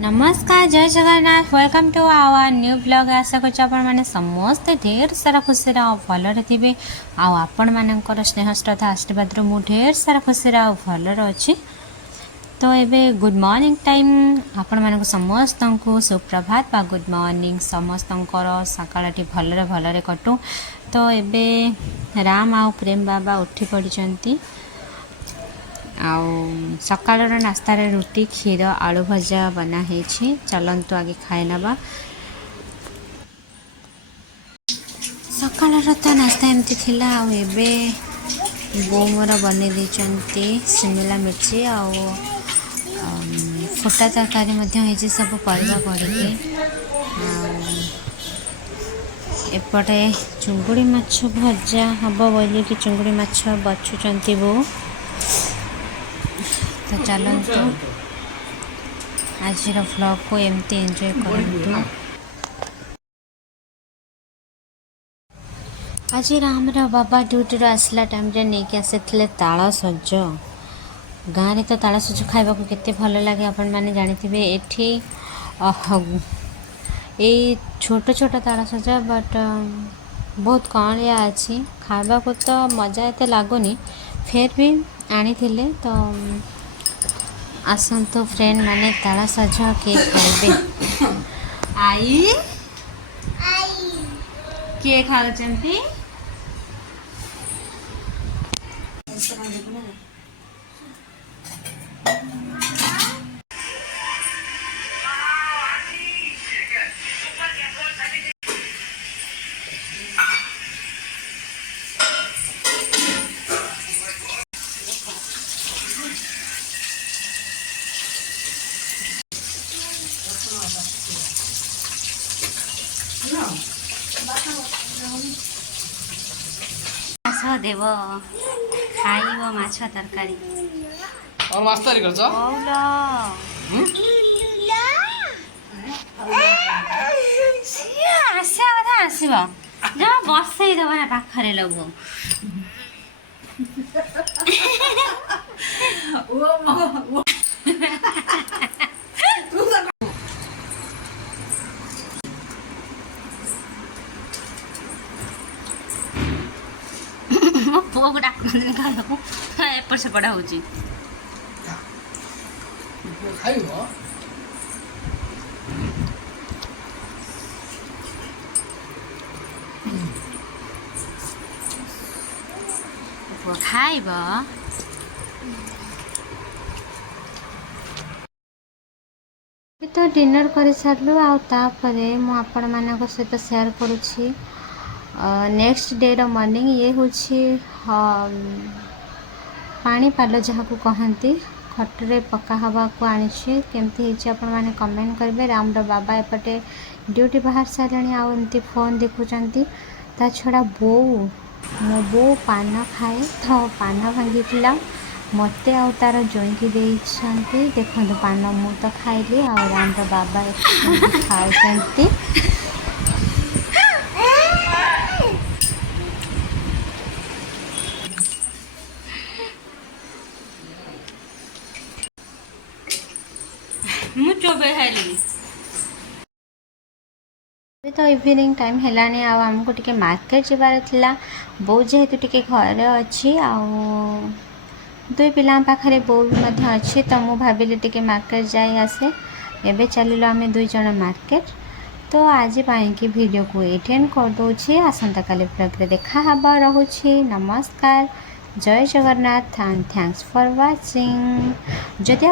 नमस्कार जय Jagannath welcome to our new blog. आशा कर मैंने समस्ते ढेर सारा खुशी भलरे थे आपण मानकर स्नेह श्रद्धा आशीर्वाद मु ढेर सारा खुशी भलर अच्छी। तो ये गुड मॉर्निंग टाइम आपण मानक समस्त को सुप्रभात बा गुड मॉर्निंग समस्त सकाळटी भलरे भलरे कटू। तो ये राम आउ प्रेम बाबा उठी पड़ी सकाल नास्तार रुटी क्षीर आलू भजा बनाई। चलतु आगे खाई नवा। सकाल तो नास्ता एमती थिला एबे बो मोर बने देचंती शिमला मिर्ची आ फुटा तरकारी सब परिवा पड़े। एपटे चुंगुड़ी माछ भजा हम बोली कि चुंगुड़ी माछ बछुचंती बो। तो चलतु आज व्लॉग को एमती एंजॉय करंतु। आज आमर बाबा ड्यूटी आसला टाइम रे नहीं कि आसी ताल सज। गाँव में तो ताल सज खावा को केते भल लगे आपण मैंने जानी एठी ये छोट छोट ताल सज बट बहुत कौलिया अच्छी खावा को तो मजा एते लगुनि फिर भी आनी थिले। तो आसतु फ्रेंड माने ताल सज किए खाइबे। आई किए खाउचंती माछ देव खाइब माछ तरकारी और माछ तयारी गर्छ आसिया कथा आसब जमा बसईदेव ना पाखरे लगू मो पुओ को डाक खाइबा एपट सेपट हो खाइब। तो डिनर कर सारू आपर मुझे मान सहित सेयार करुँची नेक्स्ट डे रो मॉर्निंग। ये हूँ पानी पाल जहाँ को कहती खटरे पका हवा को आनी केमती आपण मैंने कमेंट करेंगे। राम रो बाबा एपटे ड्यूटी बाहर सारे आमती फोन देखुंट। ता छड़ा बो मो बो पान खाए तो पान भांगी मत आ तार जोईकी देखो पान मु तो खाइली आ राम रो बाबा खाऊँ। तो इवनिंग टाइम हेलानी आमको टिके मार्केट जीवार थिला। बो जेहेतु टिके घर अच्छी दुई पिला पाखरे बो भी अच्छी तो मु भाविली टिके मार्केट जाए आसे। एबे चलिलो आमे दुई जण मार्केट। तो आज की वीडियो को एटेंड कर दूची। आसंता काली ब्लॉग रे देखा हबा रहुची। नमस्कार जय Jagannath and thanks for watching. जदि